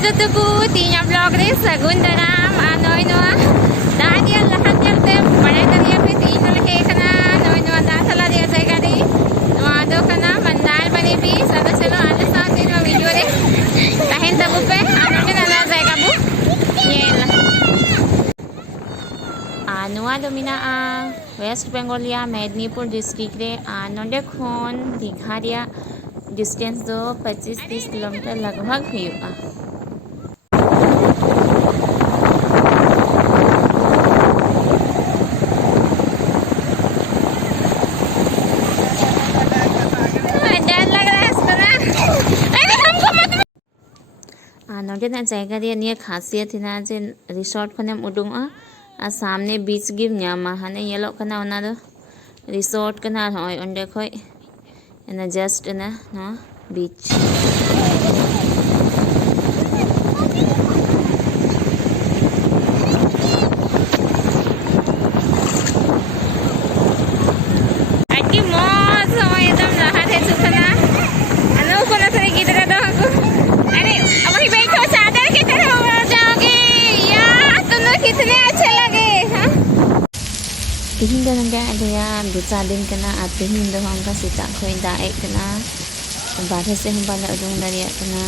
dito po, tinya vlog rin sa Gundaram, anoy no, dahil yan lahat yan te, panay yan pe, tinya laki ka na, anoy no, dasala diya sa ikari, nuado ka na, mandal panibis, ada silo, ada sa atin, video rin, tahin tabo pe, ano din ala sa ikabu, yan lang. Nuado mina West Bengal या Medinipur district रे नोंडे खोन दीघा रिया distance दो 25-30 kilometre लगभग हुआ। डर लग रहा है इसको ना, अरे हमको मत नोंडे ना जायगा रिया निया खासियत है ना जे रिसोर्ट खने उडुंगा और सामने बीच गिव न्यामा हने येलो कना ओना दो रिसोर्ट कना होय ओंडे खोय एना जस्ट ना नो बीच अटी मौज होय एकदम रहा थे सुखना अनु को ना सरे गिदरा दो हमको अरे अब ही बैठो चादर की तरह हो जाओगे यार तुम कितने अच्छे लगे हां तिहिन दो नंगे आदया दुचा दिन कना आ तिहिन दो हमका सीता खोय दा एक कना बाहर से हम बाला उडुंग दरिया कना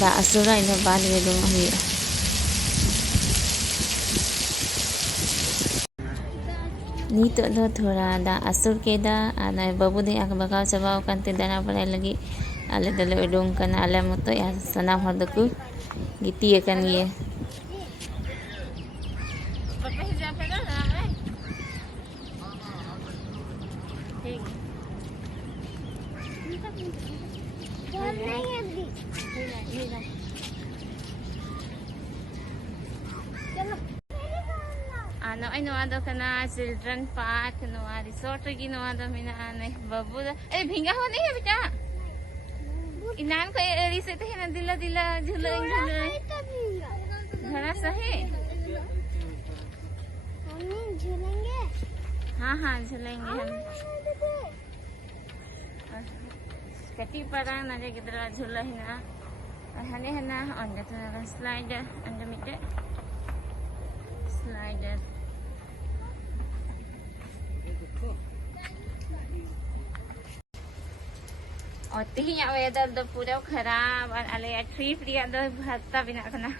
दा असुरा इन बाद रे दो हुई नीत दो थोड़ा दा असुर के दा आना बाबू दे आक बगाव चबाव कांते दाना पड़ाई लगी आले दले उडुंग कना आले मतो या सना हर दकु गिती कन ये ano ay nuado kana children park nuwa resort gi nuado mina ane babu eh bhinga ho nahi hai beta inan ko eri se the na dila dila झूलेंगे घड़ा सही हम झूलेंगे हाँ हाँ झूलेंगे हम कटी पड़ा ना जे गिदरा झूला ही ना हने हना अंदर तो स्लाइडर अंदर मिटे स्लाइडर और तिहिया वेदर दो पूरा खराब और अले ट्रिप रिया दो भत्ता बिना कना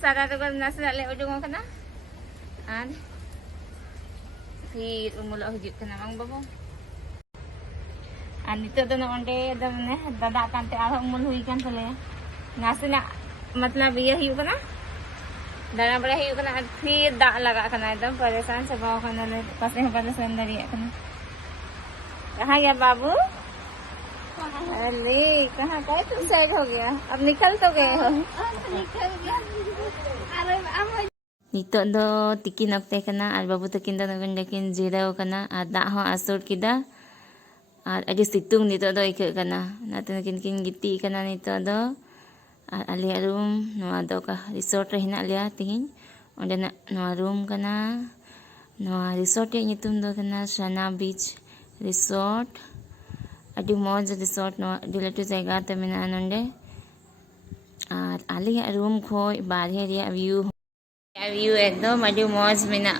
सारा तो नस अले उडुंग कना और फिर उमुल हजु कना बंग बाबू और नितो दो नोंडे दम ने दादा कांते आ उमुल हुई कान तले नासना मतलब ये हुई कना दाना बड़ा हुई कना फिर दा लगा कना एकदम परेशान सबाव कना ले पासे परेशान दरिया कना कहां गया बाबू अरे कहाँ गए तुम साइड हो गया अब निकल तो गए हो निकल गया अरे नितो दो तिकिन अक्ते कना और बाबू तकिन दो नगन किन जिराव कना और दा हो आसुर किदा और अगे सितुंग नितो दो इक कना नाते किन गिती कना नितो दो और अलिया रूम नवा दो का रिसोर्ट रहिना लिया तिहिन ओंडे ना नवा रूम कना नवा रिसोर्ट ये नितुम दो कना शना बीच रिसोर्ट अभी मौज रिसोर्ट नो डिलेटू जगह ते मिना नंडे और आली रूम खो बाहर रिया व्यू एकदम अभी मौज मिना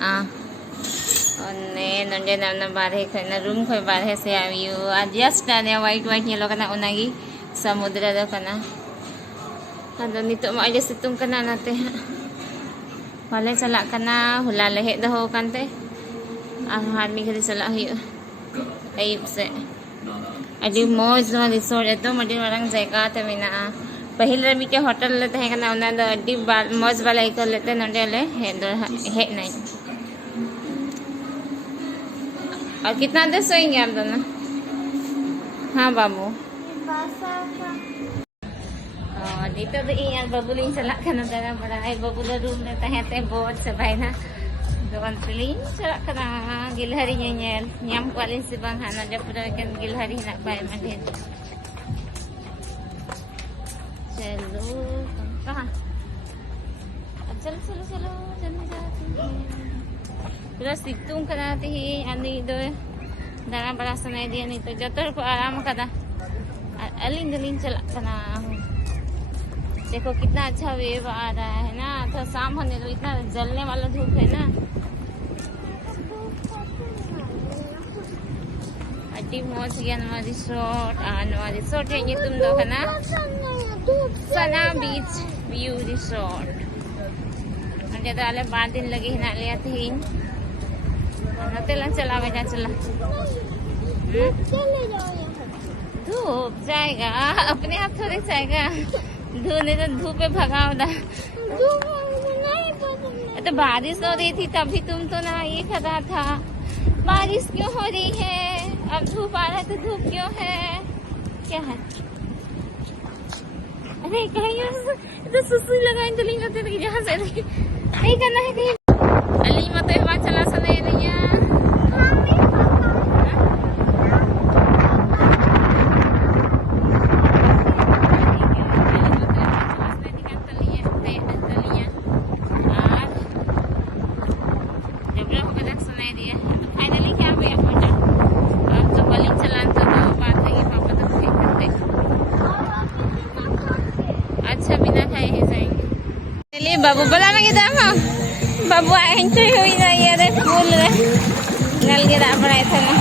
ओने नंडे ना बाहर खना रूम खो बाहर से व्यू आ जस्ट ने वाइट येलो कना उनागी समुद्र दो कना अदो नितो मा जे सितुंग कना नाते वाले चला कना हुला लेहे दो कानते आ हार मी घरी चला हुई अयुब से अभी मौज नो रिसोर्ट एकदम अभी मारंग जगह ते मिना पहिल रे मिटे होटल ले तहे कना ओना दो अभी मौज वाला इको लेते नंडे ले हे नहीं और कितना देर सोएंगे आप दोनों हाँ बाबू दीतो दो यार बाबू लिंग चला कना दाना बड़ा है बाबू दा रूम ले तहे ते बोर्ड से भाई ना दोन ट्रेन चला कना गिलहरी nyel nyam kualin si bang hana dia pura kan गिलहरी nak bai mande चलो कहां चलो चलो चलो चलो पूरा सितुंग कना ती ani do दाना बड़ा समय दिया नहीं तो जतर को आराम कदा अलिंग दलिंग चला कना देखो कितना अच्छा वेव आ रहा है ना। तो शाम होने तो इतना जलने वाला धूप है ना। Adi mo siya ng resort. Resort yan yung tumdo ka na? Sana Beach View Resort. Nandiyan tayo 5 दिन लगे हिना लिया थे। चला बेटा चला। धूप जाएगा अपने आप थोड़े जाएगा। धूने तो धूप पे भगाओ ना। तो बारिश हो रही थी तभी तुम तो ना ये कर रहा था बारिश क्यों हो रही है। अब धूप आ रहा है तो धूप क्यों है। क्या है अरे कहीं तो सुसु लगाए तो लिंग होते जहाँ से नहीं करना है कहीं अली मत हिमाचल से नहीं रही है। बाबू बोला मैं किधर हूँ बाबू एंट्री हुई ना ये रे फूल रे नल गिरा पड़ा था ना।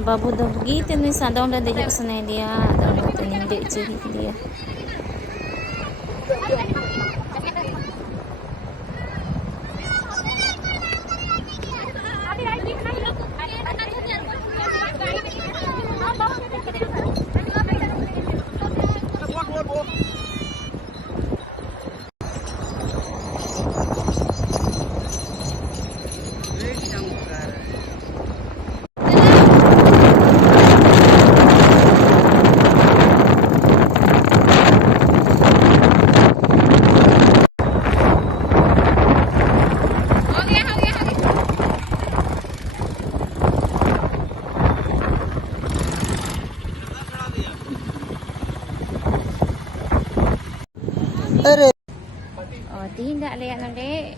Babu dah begitu nih sadong dah dejak sana dia dah begitu nih dek ciri dia. Tihin dah alaya nande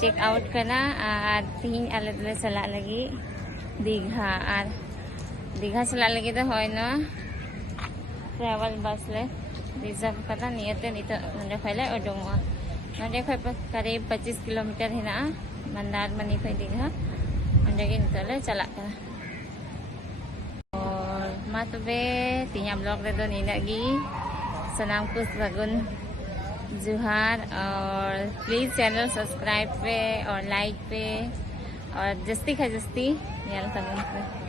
check out kana ar tihin ale dole sala lagi Digha ar Digha sala lagi to hoy no travel bus le reserve kata niate nito nande khale odongo nande khoi karib 25 kilometer hina mandar mani khoi Digha nande ke nito le chala kana और मा तबे तिया blog रे दो निनागी सनाम कुछ लगुन जुहार और please channel subscribe पे और लाइक पे और जस्ती खा जस्ती याल तबन पे